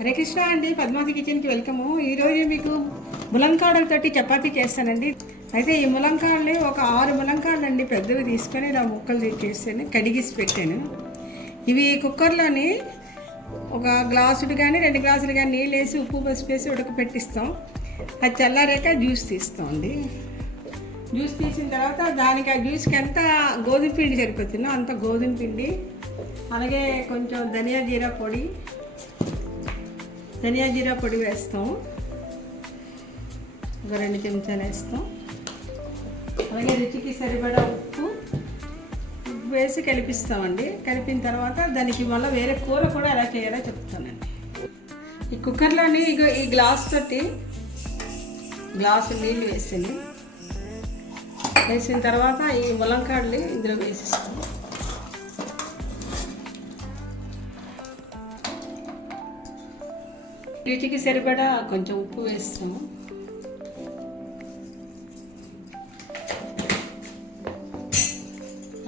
హరే కృష్ణ అండి, పద్మావతి కిచెన్కి వెల్కము. ఈరోజు మీకు ములంకాడలతోటి చపాతీ చేస్తానండి. అయితే ఈ ములంకాడలు ఒక 6 ములంకాడలు అండి పెద్దవి తీసుకొని ఇలా ముక్కలు చేసాను, కడిగిసి పెట్టాను. ఇవి కుక్కర్లోని ఒక గ్లాసుడు కానీ 2 గ్లాసులు కానీ నీళ్ళు వేసి ఉప్పు పసుపు వేసి ఉడకపెట్టిస్తాం. అది చల్లారాక జ్యూస్ తీస్తామండి. జ్యూస్ తీసిన తర్వాత దానికి ఆ జ్యూస్కి ఎంత గోధుమ పిండి సరిపోతుందో అంత గోధుమ పిండి, అలాగే కొంచెం ధనియా జీరా పొడి వేస్తాం. ఒక 2 చెంచాలు వేస్తాం. అలాగే రుచికి సరిపడా ఉప్పు వేసి కలిపిస్తామండి. కలిపిన తర్వాత దానికి మళ్ళీ వేరే కూర కూడా ఎలా చేయాలో చెప్తానండి. ఈ కుక్కర్లోని ఈ గ్లాసు నీళ్ళు వేసిన తర్వాత ఈ ములంకాడలు ఇందులో వేసిస్తాం. రుచికి సరిపడా కొంచెం ఉప్పు వేస్తాము.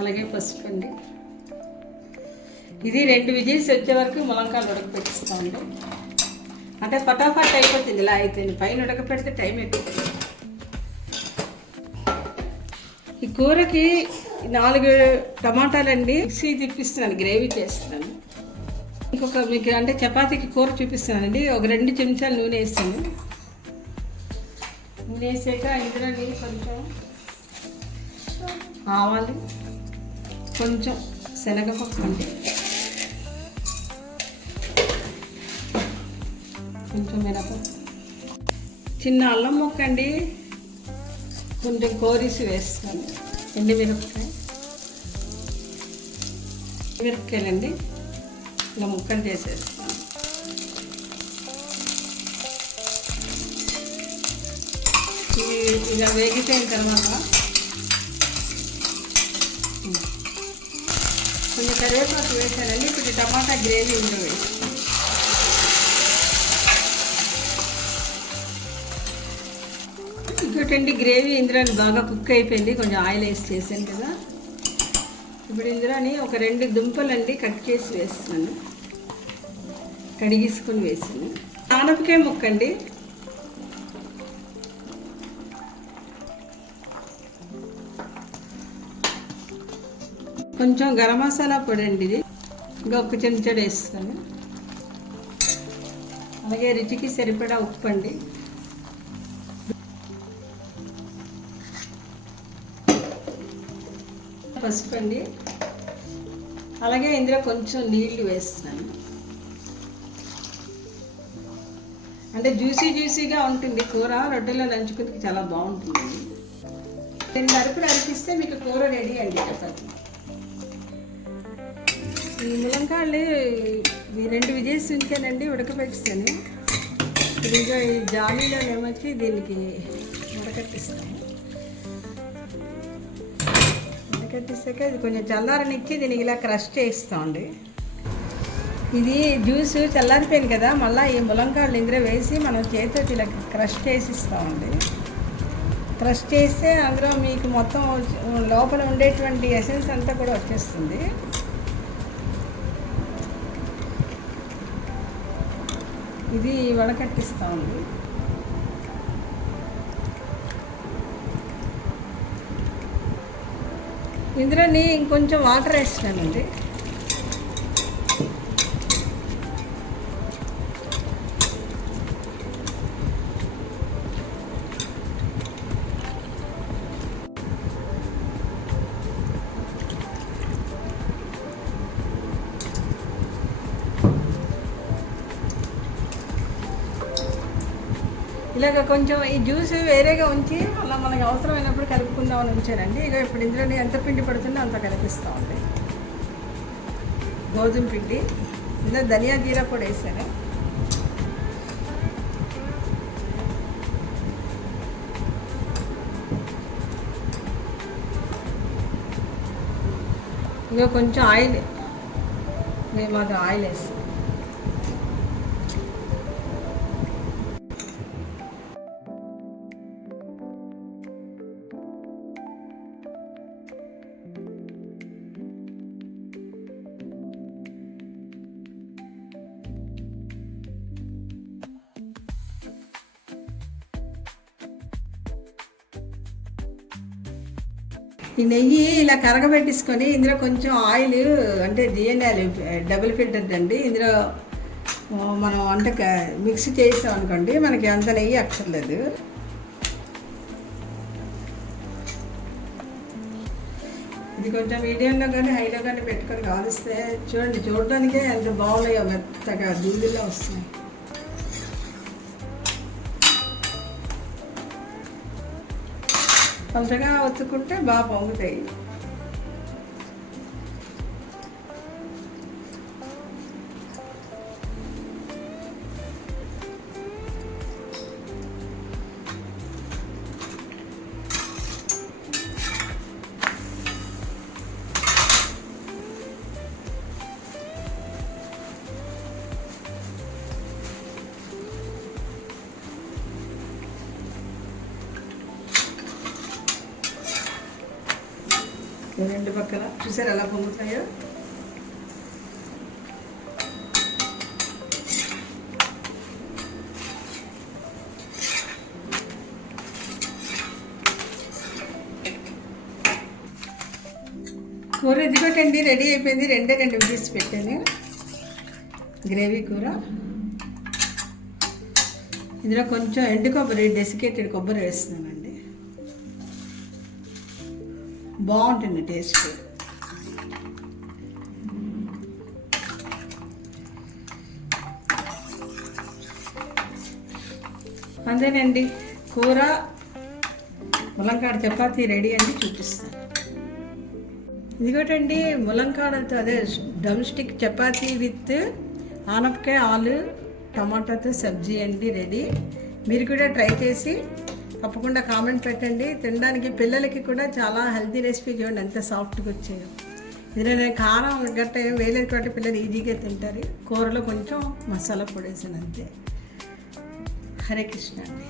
అలాగే పసుపు అండి. ఇది 2 విజిల్స్ వచ్చే వరకు ములంకాయలు ఉడకపెట్టిస్తామండి. అంటే ఫటాఫట్ అయిపోతుంది. ఇలా అయితే పైన ఉడకపెడితే టైం ఎక్కువ. ఈ కూరకి 4 టమాటాలండి మిక్సీ తిప్పిస్తున్నాను, గ్రేవీ చేస్తున్నాను. ఇంకొక మీకు అంటే చపాతీకి కూర చూపిస్తానండి. ఒక 2 చెంచాలు నూనె వేస్తాను. నూనె వేసాక ఇందులో నీళ్ళు, కొంచెం ఆవాలు, కొంచెం శనగపప్పు అండి, కొంచెం మినపప్పు, చిన్న అల్లం ముక్క అండి, కొంచెం కోరిసి వేస్తాను. మిరపకాయలండి ఇలా ముక్కలు చేసేస్తాను. ఇవి ఇలా వేగిపోయిన తర్వాత కొంచెం కరివేపాకు వేసానండి. ఇప్పుడు టమాటా గ్రేవీ ఇందులో వేస్తాను. ఇంకోటండి, గ్రేవీ ఇందులో బాగా కుక్ అయిపోయింది. కొంచెం ఆయిల్ వేసి చేశాను కదా. ఇప్పుడు ఇందులోని ఒక 2 దుంపలండి కట్ చేసి వేస్తున్నాను, కడిగేసుకొని వేసాను. ఆనపకాయ ముక్క అండి, కొంచెం గరం మసాలా పొడి అండి, ఇది ఇంకా 1 చెంచాడు వేస్తాను. అలాగే రుచికి సరిపడా ఉప్పు అండి, పసుపు అండి. అలాగే ఇందులో కొంచెం నీళ్లు వేస్తున్నాను. అంటే జ్యూసీగా ఉంటుంది కూర, రొట్టెలో నంచుకుంటే చాలా బాగుంటుంది. 2 అరుపులు అరిపిస్తే మీకు కూర రెడీ అండి చపాతీ. ఈ ములంకాయలు 2 విజిల్స్ ఉంచానండి, ఉడకపెట్టిస్తాను. ఇప్పుడు ఇంకా ఈ జాలీలో ఏమొచ్చి దీనికి ఉడకట్టిస్తాను. ఉడకట్టిస్తాక ఇది కొంచెం చల్లారనిచ్చి దీనికి ఇలా క్రష్ చేస్తామండి. ఇది జ్యూస్ చల్లారిపోయింది కదా, మళ్ళీ ఈ ములంకాయలు ఇందులో వేసి మనం చేతితో ఇలా క్రష్ చేసిస్తామండి. క్రష్ చేస్తే అందులో మీకు మొత్తం లోపల ఉండేటువంటి ఎసెన్స్ అంతా కూడా వచ్చేస్తుంది. ఇది వడకట్టిస్తామండి. ఇందులోని ఇంకొంచెం వాటర్ వేస్తానండి. ఇలాగ కొంచెం ఈ జ్యూస్ వేరేగా ఉంచి అలా మనకు అవసరమైనప్పుడు కలుపుకుందామని ఉంచానండి. ఇక ఇప్పుడు ఇందులో ఎంత పిండి పడుతుందో అంత కనిపిస్తామండి. గోధుమ పిండి, ఇందులో ధనియా జీరా పొడి వేసాను. ఇంకా కొంచెం ఆయిల్, మేము మాత్రం ఆయిల్ వేస్తాం. ఈ నెయ్యి ఇలా కరగబెట్టేసుకొని ఇందులో కొంచెం ఆయిల్ అంటే జిఎన్ఎల్ డబుల్ ఫిల్టర్ అండి. ఇందులో మనం అంటే మిక్స్ చేసాం అనుకోండి, మనకి అంత నెయ్యి అక్కర్లేదు. ఇది కొంచెం మీడియంలో కానీ హైలో కానీ పెట్టుకొని కాలిస్తే చూడండి, చూడడానికే ఎంత బాగున్నాయో, మెత్తగా దూదిలో వస్తున్నాయి. పలచగా ఒత్తుకుంటే బాగా పొంగుతాయి. రెండు పక్కల చూసారు ఎలా పొంగుతాయో. కూర ఇదిగోటండి రెడీ అయిపోయింది. 2 విజిల్స్ పెట్టాను. గ్రేవీ కూర. ఇందులో కొంచెం ఎండు కొబ్బరి, డెసికేటెడ్ కొబ్బరి వేస్తున్నానండి. బాగుంటుంది టేస్ట్. అంతేనండి, కూర ములంకాడ చపాతీ రెడీ అండి. చూపిస్తాను. ఇదిగోటండి ములంకాడతో అదే డ్రమ్ స్టిక్ చపాతీ విత్ ఆనపకాయ, ఆలు, టమాటాతో సబ్జీ అండి రెడీ. మీరు కూడా ట్రై చేసి తప్పకుండా కామెంట్ పెట్టండి. తినడానికి పిల్లలకి కూడా చాలా హెల్తీ రెసిపీ. చూడండి ఎంత సాఫ్ట్గా వచ్చాయో. ఇందులో నేను కారం గట్ట ఏం వేయలేదు కాబట్టి పిల్లలు ఈజీగా తింటారు. కూరలో కొంచెం మసాలా పొడి వేసాను అంతే. హరే కృష్ణ అండి.